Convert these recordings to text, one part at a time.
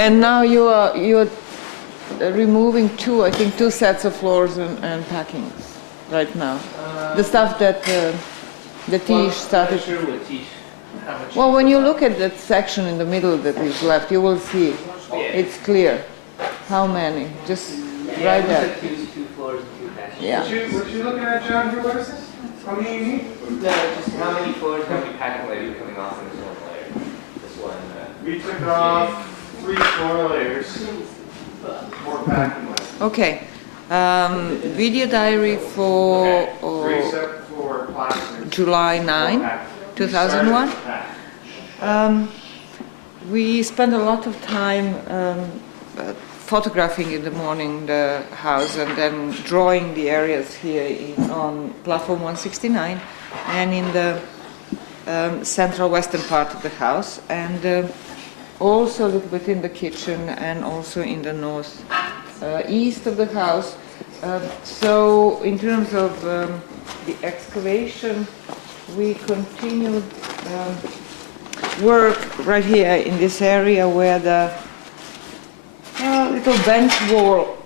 And now you're removing I think two sets of floors and packings right now. The stuff that the Tish started. Sure with Tish. Well, when you look at that section in the middle that is left, you will see it's clear. How many? Just right there. Two floors and two patches. Yeah. What you looking at, John? What is this? How many you need? No, just how many floors, how many packing layers are coming off in this one layer? This one. We took off 3 floor layers. 4 packing layers. Okay. Video diary for 3 separate floor plastic. July 9, 2001. We spent a lot of time photographing in the morning the house and then drawing the areas here on platform 169 and in the central western part of the house, and also a little bit in the kitchen and also in the north east of the house. So in terms of the excavation, we continued work right here in this area where the little bench wall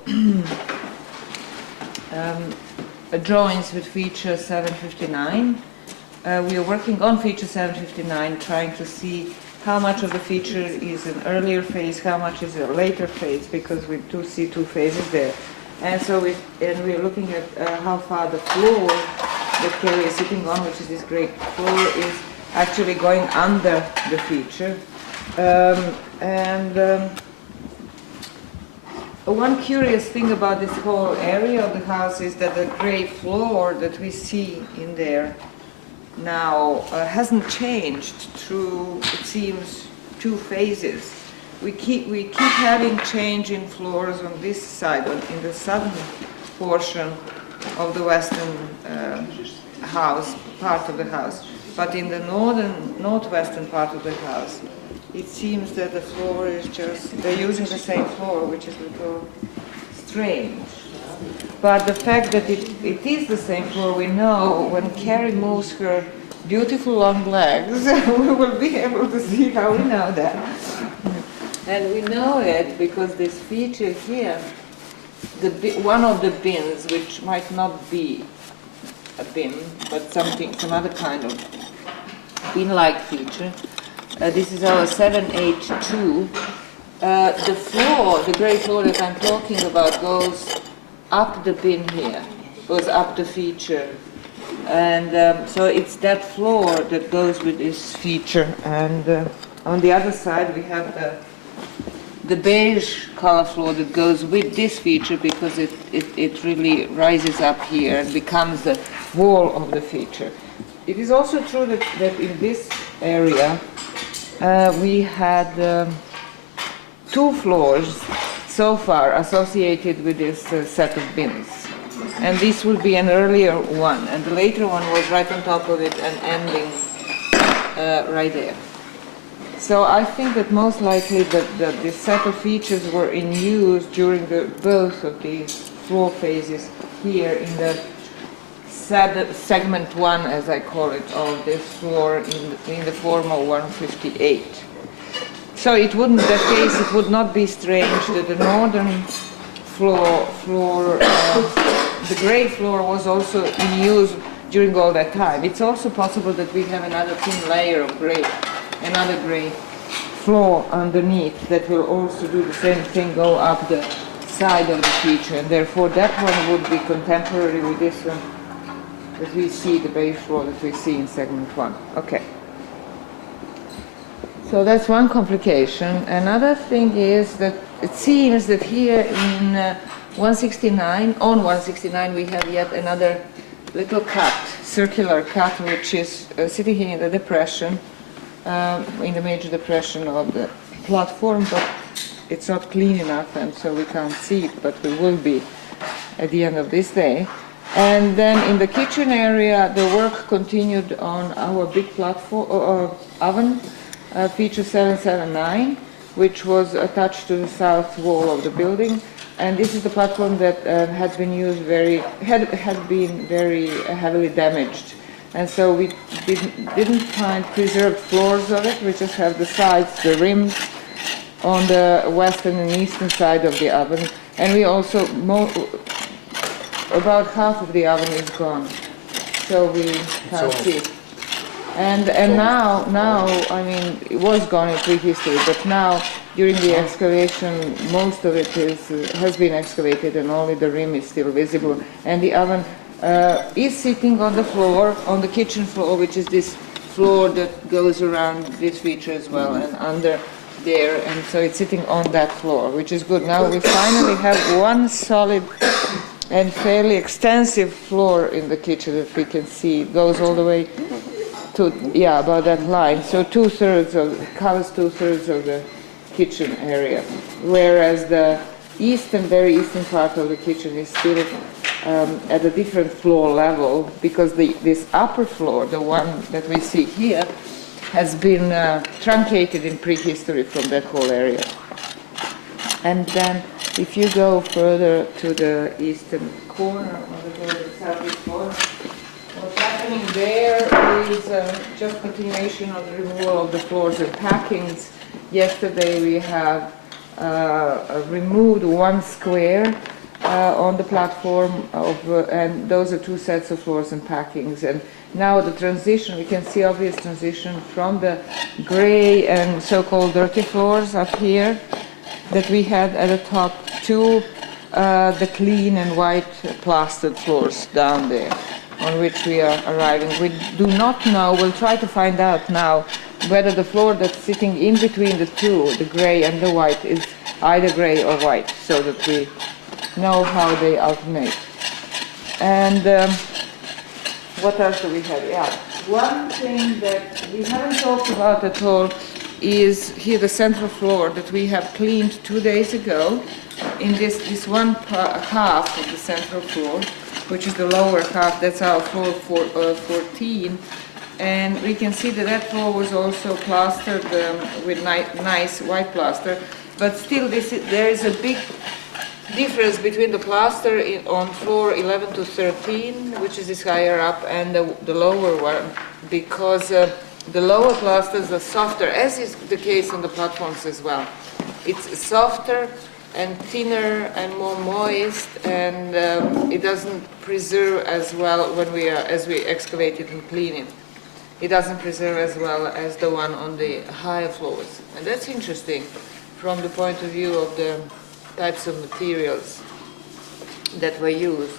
joins with feature 759. We are working on feature 759, trying to see how much of the feature is an earlier phase, how much is a later phase, because we do see 2 phases there. And so we're looking at how far the floor that Kelly is sitting on, which is this great floor, is actually going under the feature. One curious thing about this whole area of the house is that the gray floor that we see in there now hasn't changed through, it seems, 2 phases. We keep having change in floors on this side, in the southern portion of the western house, part of the house. But in the northwestern part of the house, it seems that the floor is just, they're using the same floor, which is a little strange. But the fact that it is the same floor, we know when Carrie moves her beautiful long legs, we will be able to see how we know that. And we know it because this feature here, one of the bins, which might not be a bin, but some other kind of bin-like feature. This is our 782. The floor, the gray floor that I'm talking about, goes up the bin here, goes up the feature. And so it's that floor that goes with this feature. And on the other side, we have the beige color floor that goes with this feature because it really rises up here and becomes the wall of the feature. It is also true that in this area we had 2 floors so far associated with this set of bins. And this will be an earlier one, and the later one was right on top of it and ending right there. So I think that most likely that this set of features were in use during both of these floor phases here in the segment 1, as I call it, of this floor in the formal 158. So it wouldn't, in that case, it would not be strange that the northern floor, the gray floor was also in use during all that time. It's also possible that we have another thin layer of gray, another gray floor underneath that will also do the same thing, go up the side of the feature, and therefore that one would be contemporary with this one that we see, the beige floor that we see in segment 1. Okay. So that's one complication. Another thing is that it seems that here in 169, on 169, we have yet another little cut, circular cut, which is sitting here in the depression, in the major depression of the platform, but it's not clean enough, and so we can't see it, but we will be at the end of this day. And then in the kitchen area, the work continued on our big platform oven, feature 779, which was attached to the south wall of the building. And this is the platform that had been used had been very heavily damaged. And so we didn't find preserved floors of it. We just have the sides, the rims, on the western and eastern side of the oven, and we also about half of the oven is gone, so we can't see. And now I mean it was gone in prehistory, but now during the excavation most of it has been excavated and only the rim is still visible, and the oven is sitting on the floor, on the kitchen floor, which is this floor that goes around this feature as well and under there, and so it's sitting on that floor, which is good. Now we finally have one solid and fairly extensive floor in the kitchen that we can see. It goes all the way to, yeah, about that line. So covers 2/3 of the kitchen area, whereas the very eastern part of the kitchen is still at a different floor level, because this upper floor, the one that we see here, has been truncated in prehistory from that whole area. And then if you go further to the eastern corner, or the southeast corner, what's happening there is just continuation of the removal of the floors and packings. Yesterday we have removed one square on the platform and those are 2 sets of floors and packings. And now the transition, we can see obvious transition from the gray and so-called dirty floors up here that we had at the top to the clean and white plastered floors down there, on which we are arriving. We do not know, we'll try to find out now, whether the floor that's sitting in between the two, the gray and the white, is either gray or white, so that we know how they alternate. And what else do we have? Yeah, one thing that we haven't talked about at all is here the central floor that we have cleaned 2 days ago. In this one half of the central floor, which is the lower half, that's our floor 14, and we can see that floor was also plastered with nice white plaster, but still there is a big difference between the plaster on floor 11 to 13, which is this higher up, and the lower one, because the lower plasters are softer, as is the case on the platforms as well. It's softer and thinner and more moist, and it doesn't preserve as well as we excavate it and clean it. It doesn't preserve as well as the one on the higher floors, and that's interesting from the point of view of the types of materials that were used.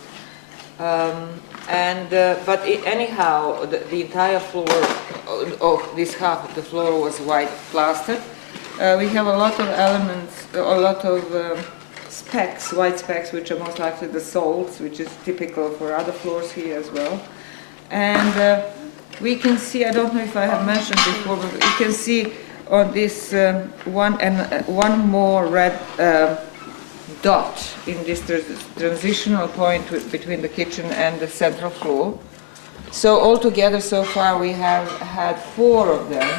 Anyhow, the entire floor of this half of the floor was white plastered. We have a lot of elements, a lot of specks, white specks, which are most likely the salts, which is typical for other floors here as well. And we can see, I don't know if I have mentioned before, but you can see on this one more red dot in this transitional point between the kitchen and the central floor. So altogether so far we have had 4 of them,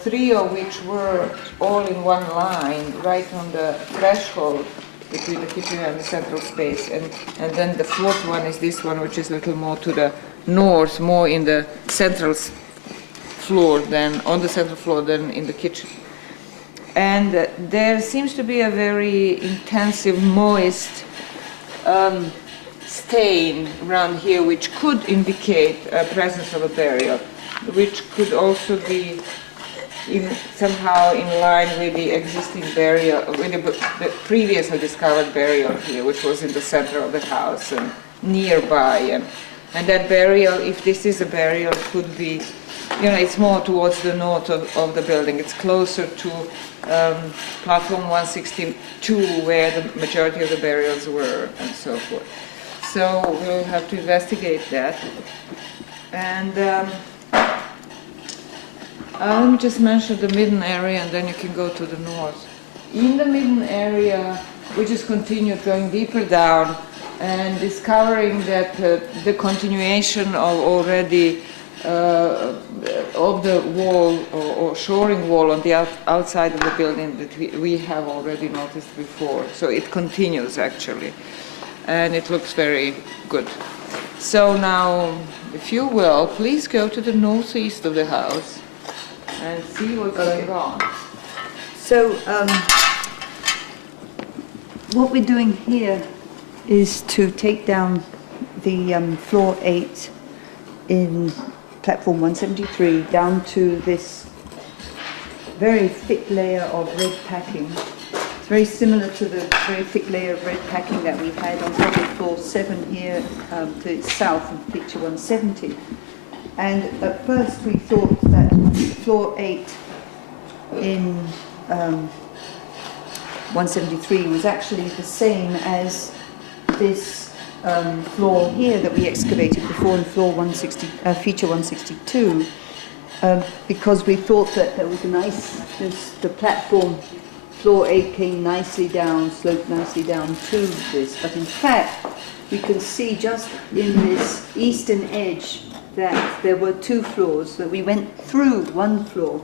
3 of which were all in one line, right on the threshold between the kitchen and the central space. And then the 4th one is this one, which is a little more to the north, more in the central floor on the central floor than in the kitchen. And there seems to be a very intensive, moist stain around here, which could indicate a presence of a burial, which could also be somehow in line with the existing burial, with the previously discovered burial here, which was in the center of the house and nearby. And that burial, if this is a burial, could be, it's more towards the north of the building. It's closer to platform 162, where the majority of the burials were, and so forth. So we'll have to investigate that. And let me just mention the midden area, and then you can go to the north. In the midden area, we just continued going deeper down and discovering that the continuation of already of the wall or shoring wall on the outside of the building that we have already noticed before. So it continues actually, and it looks very good. So now, if you will, please go to the northeast of the house and see what's going on. So what we're doing here is to take down the floor 8 in platform 173 down to this very thick layer of red packing. It's very similar to the very thick layer of red packing that we had on top of floor 7 here to the south in picture 170. And at first we thought that floor 8 in 173 was actually the same as this floor here that we excavated before in floor 160, feature 162, because we thought that there was a nice, the platform floor 8 came nicely down, sloped nicely down to this, but in fact we can see just in this eastern edge that there were 2 floors, that we went through 1 floor.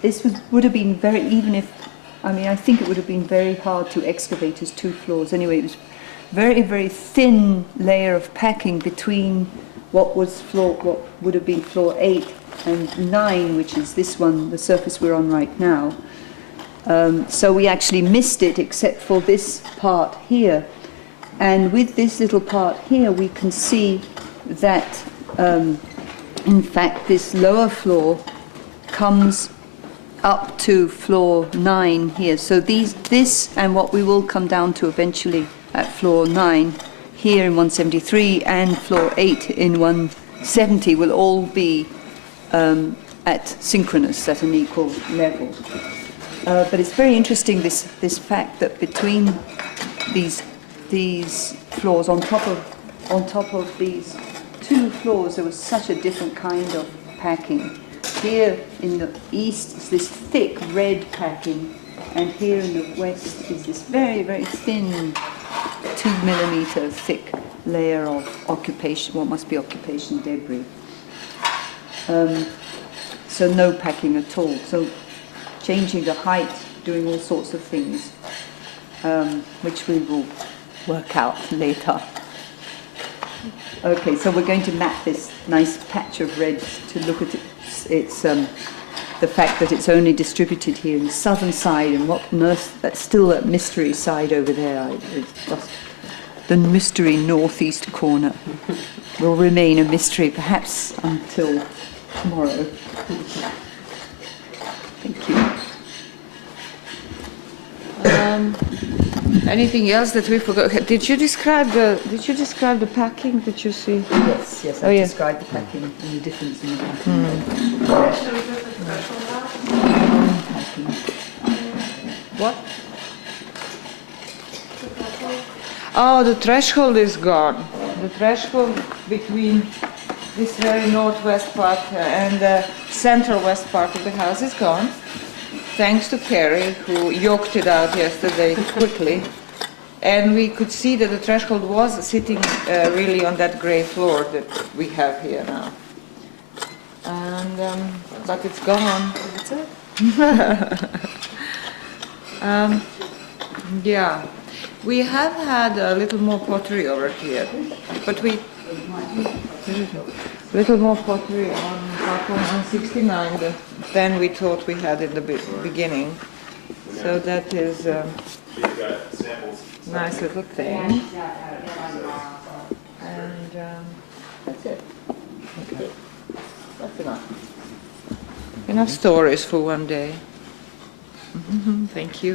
This would have been very, even if, I think it would have been very hard to excavate as 2 floors. Anyway, it was very, very thin layer of packing between what would have been floor 8 and 9, which is this one, the surface we're on right now. So we actually missed it except for this part here. And with this little part here, we can see that, in fact, this lower floor comes up to floor 9 here. So this and what we will come down to eventually at floor 9 here in 173 and floor 8 in 170 will all be at synchronous, at an equal level. But it's very interesting, this fact that between these floors, on top of these 2 floors, there was such a different kind of packing. Here in the east is this thick red packing, and here in the west is this very, very thin 2 millimeter thick layer of occupation, what must be occupation debris. So no packing at all. So changing the height, doing all sorts of things, which we will work out later. Okay, so we're going to map this nice patch of red to look at it. It's the fact that it's only distributed here in the southern side, and what on earth, that's still that mystery side over there. It's just the mystery northeast corner will remain a mystery perhaps until tomorrow. Thank you. Anything else that we forgot? Did you describe the packing that you see? Yes, Oh, I yeah. described the packing and the difference in the packing. What? Oh, the threshold is gone. The threshold between this very northwest part and the central west part of the house is gone. Thanks to Carrie, who yoked it out yesterday quickly. And we could see that the threshold was sitting really on that gray floor that we have here now. And, but it's gone. That's it. Yeah. We have had a little more pottery over here, but little more pottery on platform 169 than we thought we had in the beginning. So that is a nice little thing. And that's it. Okay. That's enough. Enough stories for one day. Thank you.